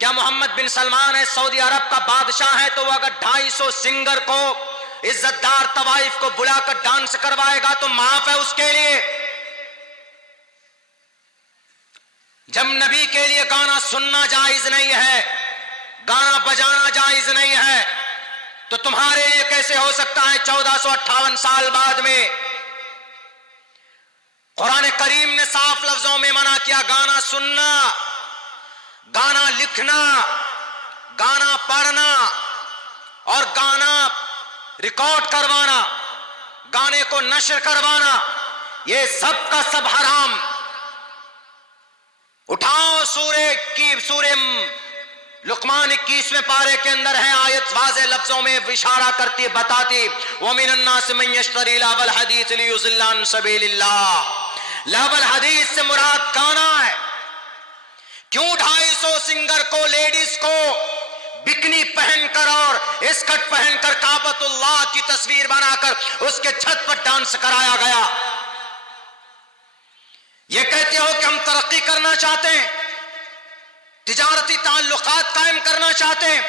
کیا محمد بن سلمان ہے سعودی عرب کا بادشاہ ہے تو وہ اگر 250 سنگر کو عزت دار طوائف کو بلا کر ڈانس کروائے گا تو معاف ہے اس کے لیے؟ جب نبی کے لیے گانا سننا جائز نہیں ہے، گانا بجانا جائز نہیں ہے، تو تمہارے لیے کیسے ہو سکتا ہے 1458 سال بعد میں؟ قرآن کریم نے صاف لفظوں میں منع کیا گانا سننا، گانا لکھنا، گانا پڑھنا اور گانا ریکارڈ کروانا، گانے کو نشر کروانا، یہ سب کا سب حرام۔ اٹھاؤ سورہ لقمان 21ویں پارے کے اندر ہے آیت، واضح لفظوں میں اشارہ کرتی بتاتی وَمِنَ النَّاسِ مَن يَشْتَرِي لَهْوَ الْحَدِيثِ لِيُضِلَّ عَن سَبِيلِ اللَّهِ۔ لہو الحدیث سے مراد گانا ہے۔ کیوں 250 سنگر کو، لیڈیز کو بکنی پہن کر اور اسکرٹ پہن کر کعبۃ اللہ کی تصویر بنا کر اس کے چھت پر ڈانس کرایا گیا؟ یہ کہتے ہو کہ ہم ترقی کرنا چاہتے ہیں، تجارتی تعلقات قائم کرنا چاہتے ہیں،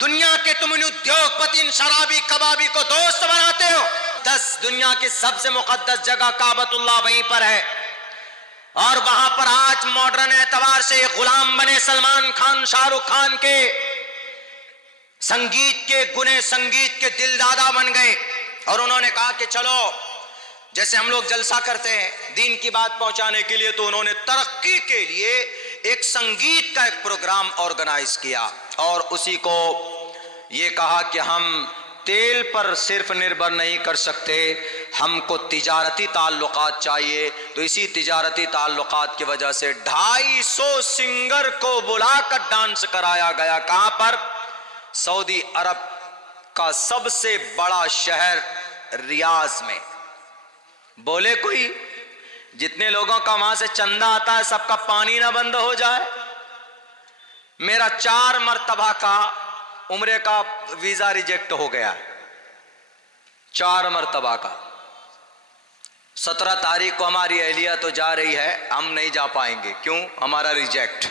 دنیا کے تم ان ادیوگ پتی شرابی کبابی کو دوست بناتے ہو۔ 10 دنیا کی سب سے مقدس جگہ کعبۃ اللہ وہیں پر ہے، اور وہاں پر آج ماڈرن اعتبار سے غلام بنے سلمان خان، شاہ رخ خان کے، سنگیت کے گنے، سنگیت کے دل دادا بن گئے۔ اور انہوں نے کہا کہ چلو جیسے ہم لوگ جلسہ کرتے ہیں دین کی بات پہنچانے کے لیے، تو انہوں نے ترقی کے لیے ایک سنگیت کا ایک پروگرام آرگنائز کیا، اور اسی کو یہ کہا کہ ہم تیل پر صرف نربھر نہیں کر سکتے، ہم کو تجارتی تعلقات چاہیے۔ تو اسی تجارتی تعلقات کی وجہ سے 250 سنگر کو بلا کر ڈانس کرایا گیا۔ کہاں پر؟ سعودی عرب کا سب سے بڑا شہر ریاض میں۔ بولے کوئی جتنے لوگوں کا وہاں سے چندہ آتا ہے سب کا پانی نہ بند ہو جائے؟ میرا 4 مرتبہ کا عمرے کا ویزا ریجیکٹ ہو گیا، 4 مرتبہ کا۔ 17 تاریخ کو ہماری اہلیہ تو جا رہی ہے، ہم نہیں جا پائیں گے۔ کیوں؟ ہمارا ریجیکٹ۔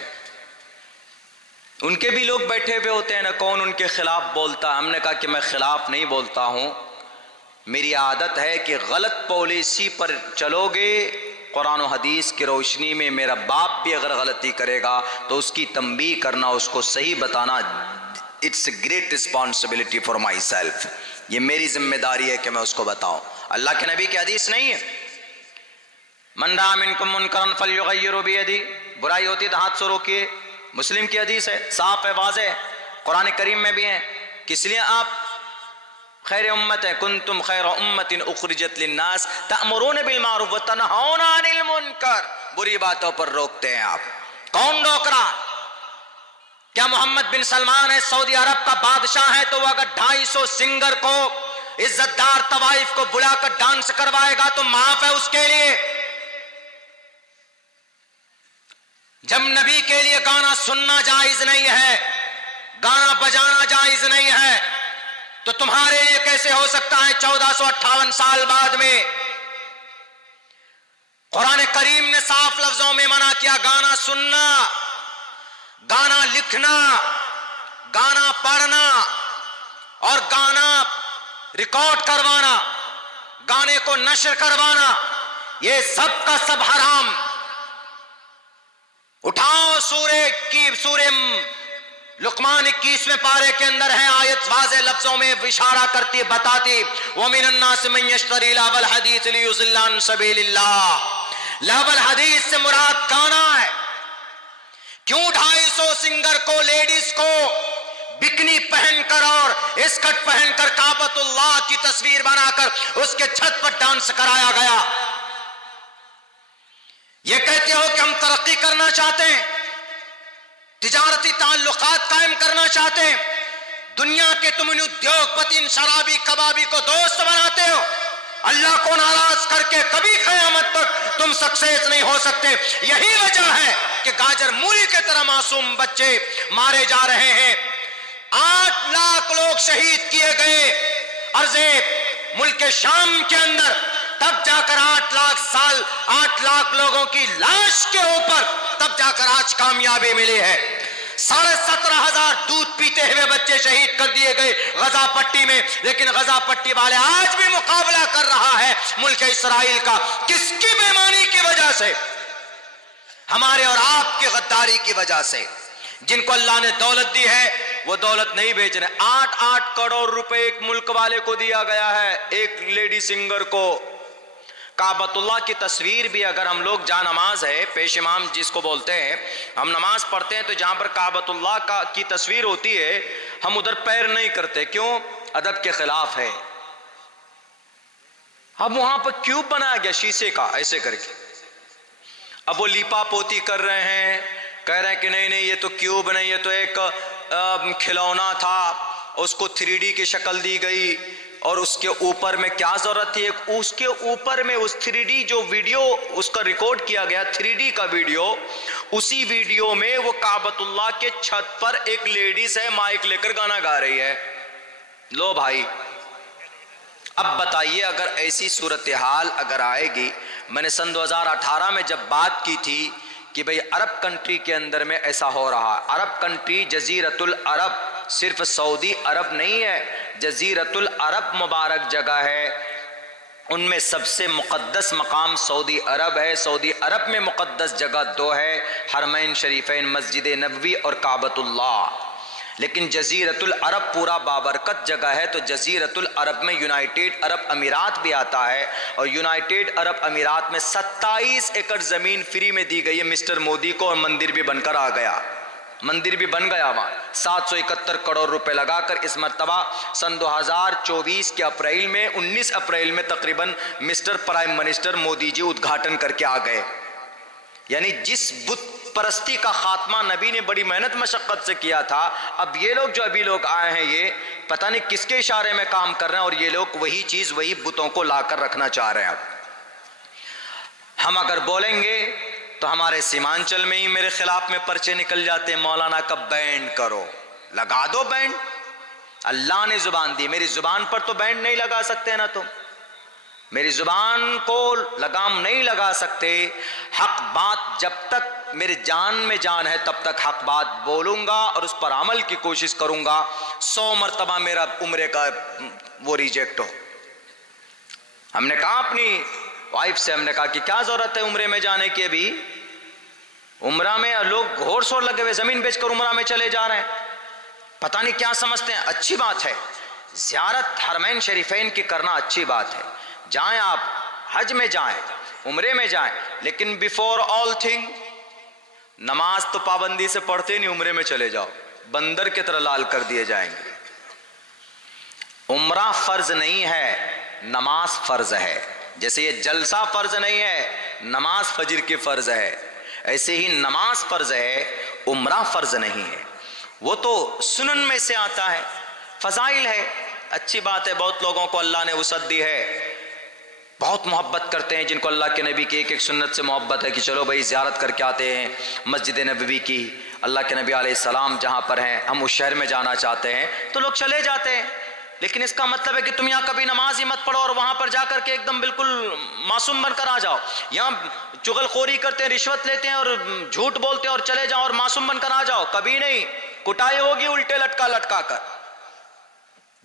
ان کے بھی لوگ بیٹھے ہوئے ہوتے ہیں نا، کون ان کے خلاف بولتا؟ ہم نے کہا کہ میں خلاف نہیں بولتا ہوں، میری عادت ہے کہ غلط پالیسی پر چلو گے قرآن و حدیث کی روشنی میں، میرا باپ بھی اگر غلطی کرے گا تو اس کی تنبیہ کرنا، اس کو صحیح بتانا، it's a great responsibility for myself, یہ میری ذمہ داری ہے کہ میں اس کو بتاؤں۔ اللہ کے نبی کی حدیث نہیں ہے من رأى منکم منکرا فلیغیرہ بیدہ، برائی ہوتی تو ہاتھ سے روکیے، مسلم کی حدیث ہے، صاف ہے، واضح ہے، قرآن کریم میں بھی ہے۔ کس لیے آپ خیر امت ہے، کنتم خیر امت اخرجت للناس تأمرون بالمعروف وتنہون عن المنکر، بری باتوں پر روکتے ہیں آپ۔ کون روک رہا؟ کیا محمد بن سلمان ہے سعودی عرب کا بادشاہ ہے تو وہ اگر 250 سنگر کو عزت دار طوائف کو بلا کر ڈانس کروائے گا تو معاف ہے اس کے لیے؟ جب نبی کے لیے گانا سننا جائز نہیں ہے، گانا بجانا جائز نہیں ہے، تو تمہارے لیے کیسے ہو سکتا ہے 1458 سال بعد میں؟ قرآن کریم نے صاف لفظوں میں منع کیا گانا سننا، گانا لکھنا، گانا پڑھنا اور گانا ریکارڈ کروانا، گانے کو نشر کروانا، یہ سب کا سب حرام۔ اٹھاؤ سورہ لقمان 21ویں پارے کے اندر ہے آیت، واضح لفظوں میں اشارہ کرتی بتاتی وَمِنَ النَّاسِ مَن يَشْتَرِي لَهْوَ الْحَدِيثِ لِيُضِلَّ عَن سَبِيلِ اللَّهِ۔ لہو الحدیث سے مراد گانا ہے۔ کیوں 250 سنگر کو، لیڈیز کو بکنی پہن کر اور اسکرٹ پہن کر کعبۃ اللہ کی تصویر بنا کر اس کے چھت پر ڈانس کرایا گیا؟ یہ کہتے ہو کہ ہم ترقی کرنا چاہتے ہیں، تجارتی تعلقات قائم کرنا چاہتے ہیں، دنیا کے تم ان ادیوگ پتی شرابی کبابی کو دوست بناتے ہو، اللہ کو ناراض کر کے کبھی قیامت تک تم سکسیس نہیں ہو سکتے۔ یہی وجہ ہے کہ گاجر مولی کے طرح معصوم بچے مارے جا رہے ہیں۔ 8 لاکھ لوگ شہید کیے گئے عرض ملک شام کے اندر، تب جا کر 8 لاکھ لوگوں کی لاش کے اوپر تب جا کر آج کامیابی ملی ہے۔ 17,500 دودھ پیتے ہوئے بچے شہید کر دیے گئے غزہ پٹی میں، لیکن غزہ پٹی والے آج بھی مقابلہ کر رہا ہے ملک اسرائیل کا. کس کی بےایمانی کی وجہ سے؟ ہمارے اور آپ کی غداری کی وجہ سے. جن کو اللہ نے دولت دی ہے وہ دولت نہیں بیچ رہے. 8 کروڑ روپے ایک ملک والے کو دیا گیا ہے، ایک لیڈی سنگر کو. کعبۃ اللہ کی تصویر بھی اگر ہم لوگ جہاں نماز ہے، پیش امام جس کو بولتے ہیں، ہم نماز پڑھتے ہیں تو جہاں پر کعبۃ اللہ کی تصویر ہوتی ہے ہم ادھر پیر نہیں کرتے. کیوں؟ ادب کے خلاف ہے. اب وہاں پر کیوب بنایا گیا شیشے کا ایسے کر کے، اب وہ لیپا پوتی کر رہے ہیں، کہہ رہے ہیں کہ نہیں یہ تو کیوب نہیں، یہ تو ایک کھلونا تھا، اس کو 3D کی شکل دی گئی اور اس کے اوپر میں کیا ضرورت تھی؟ اس کے اوپر میں اس 3D جو ویڈیو اس کا ریکارڈ کیا گیا 3D کا ویڈیو، اسی ویڈیو میں وہ کعبۃ اللہ کے چھت پر ایک لیڈیز ہے مائک لے کر گانا گا رہی ہے. لو بھائی، اب بتائیے اگر ایسی صورتحال اگر آئے گی. میں نے سن 2018 میں جب بات کی تھی کہ بھئی عرب کنٹری کے اندر میں ایسا ہو رہا. عرب کنٹری جزیرۃ العرب صرف سعودی عرب نہیں ہے، جزیرۃ العرب مبارک جگہ ہے. ان میں سب سے مقدس مقام سعودی عرب ہے. سعودی عرب میں مقدس جگہ 2 ہے، حرمین شریفین، مسجد نبوی اور کعبۃ اللہ. لیکن جزیرۃ العرب پورا بابرکت جگہ ہے. تو جزیرۃ العرب میں یونائٹیڈ عرب امارات بھی آتا ہے، اور یونائٹیڈ عرب امارات میں 27 ایکڑ زمین فری میں دی گئی ہے مسٹر مودی کو، اور مندر بھی بن کر آ گیا. مندر بھی بن گیا وہاں 771 کروڑ روپے لگا کر. اس مرتبہ سن 2024 کے اپریل میں 19 اپریل میں تقریباً مسٹر پرائم منسٹر مودی جی ادگھاٹن کر کے آ گئے. یعنی جس بت پرستی کا خاتمہ نبی نے بڑی محنت مشقت سے کیا تھا، اب یہ لوگ جو ابھی لوگ آئے ہیں یہ پتہ نہیں کس کے اشارے میں کام کر رہے ہیں، اور یہ لوگ وہی چیز وہی بتوں کو لا کر رکھنا چاہ رہے ہیں. اب ہم اگر بولیں گے تو ہمارے سیمانچل میں ہی میرے خلاف میں پرچے نکل جاتے ہیں، مولانا کا بینڈ کرو. لگا دو بینڈ، اللہ نے زبان دی. میری زبان پر تو بینڈ نہیں لگا سکتے نا تم، میری زبان کو لگام نہیں لگا سکتے. حق بات جب تک میری جان میں جان ہے تب تک حق بات بولوں گا اور اس پر عمل کی کوشش کروں گا. 100 مرتبہ میرا عمرے کا وہ ریجیکٹ ہو. ہم نے کہا اپنی وائف سے، ہم نے کہا کہ کیا ضرورت ہے عمرے میں جانے کی؟ ابھی عمرہ میں لوگ گھوڑ سور لگے ہوئے زمین بیچ کر عمرہ میں چلے جا رہے ہیں، پتہ نہیں کیا سمجھتے ہیں. اچھی بات ہے زیارت حرمین شریفین کی کرنا، اچھی بات ہے. جائیں آپ حج میں جائیں، عمرے میں جائیں، لیکن بیفور آل تھنگ نماز تو پابندی سے پڑھتے نہیں، عمرے میں چلے جاؤ، بندر کی طرح لال کر دیے جائیں گے. عمرہ فرض نہیں ہے، نماز فرض ہے. جیسے یہ جلسہ فرض نہیں ہے، نماز فجر کی فرض ہے، ایسے ہی نماز فرض ہے، عمرہ فرض نہیں ہے. وہ تو سنن میں سے آتا ہے، فضائل ہے، اچھی بات ہے. بہت لوگوں کو اللہ نے وسعت دی ہے، بہت محبت کرتے ہیں، جن کو اللہ کے نبی کی ایک ایک سنت سے محبت ہے کہ چلو بھائی زیارت کر کے آتے ہیں مسجد نبوی کی. اللہ کے نبی علیہ السلام جہاں پر ہیں، ہم اس شہر میں جانا چاہتے ہیں تو لوگ چلے جاتے ہیں. لیکن اس کا مطلب ہے کہ تم یہاں کبھی نماز ہی مت پڑھو اور وہاں پر جا کر کے ایک دم بالکل معصوم بن کر آ جاؤ. یہاں چغل خوری کرتے ہیں، رشوت لیتے ہیں اور جھوٹ بولتے ہیں اور چلے جاؤ اور معصوم بن کر آ جاؤ. کبھی نہیں، کٹائی ہوگی الٹے لٹکا لٹکا کر.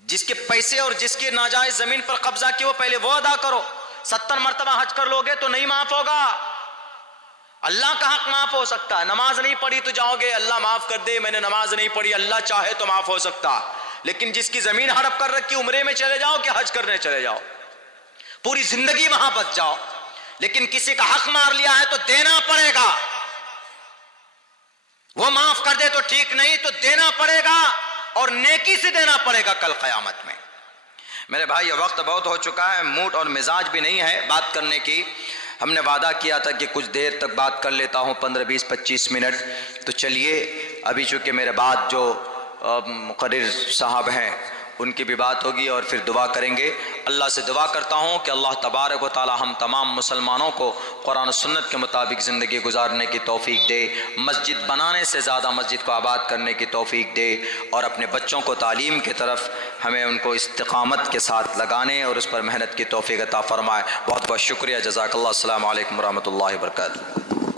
جس کے پیسے اور جس کے ناجائز زمین پر قبضہ کیا وہ پہلے وہ ادا کرو. 70 مرتبہ حج کر لوگے تو نہیں معاف ہوگا. اللہ کا حق معاف ہو سکتا ہے. نماز نہیں پڑھی تو جاؤ گے اللہ معاف کر دے، میں نے نماز نہیں پڑھی، اللہ چاہے تو معاف ہو سکتا. لیکن جس کی زمین ہڑپ کر رکھی، عمرے میں چلے جاؤ کہ حج کرنے چلے جاؤ، پوری زندگی وہاں بچ جاؤ. لیکن کسی کا حق مار لیا ہے تو دینا پڑے گا. وہ معاف کر دے تو ٹھیک، نہیں تو دینا پڑے گا، اور نیکی سے دینا پڑے گا کل قیامت میں. میرے بھائی وقت بہت ہو چکا ہے، موڈ اور مزاج بھی نہیں ہے بات کرنے کی. ہم نے وعدہ کیا تھا کہ کچھ دیر تک بات کر لیتا ہوں، 15 20 25 منٹ. تو چلیے ابھی چونکہ میرے بعد جو مقرر صاحب ہیں ان کی بھی بات ہوگی اور پھر دعا کریں گے. اللہ سے دعا کرتا ہوں کہ اللہ تبارک و تعالی ہم تمام مسلمانوں کو قرآن و سنت کے مطابق زندگی گزارنے کی توفیق دے، مسجد بنانے سے زیادہ مسجد کو آباد کرنے کی توفیق دے، اور اپنے بچوں کو تعلیم کی طرف ہمیں ان کو استقامت کے ساتھ لگانے اور اس پر محنت کی توفیق عطا فرمائے. بہت بہت شکریہ، جزاک اللہ. السلام علیکم ورحمۃ اللہ وبرکاتہ.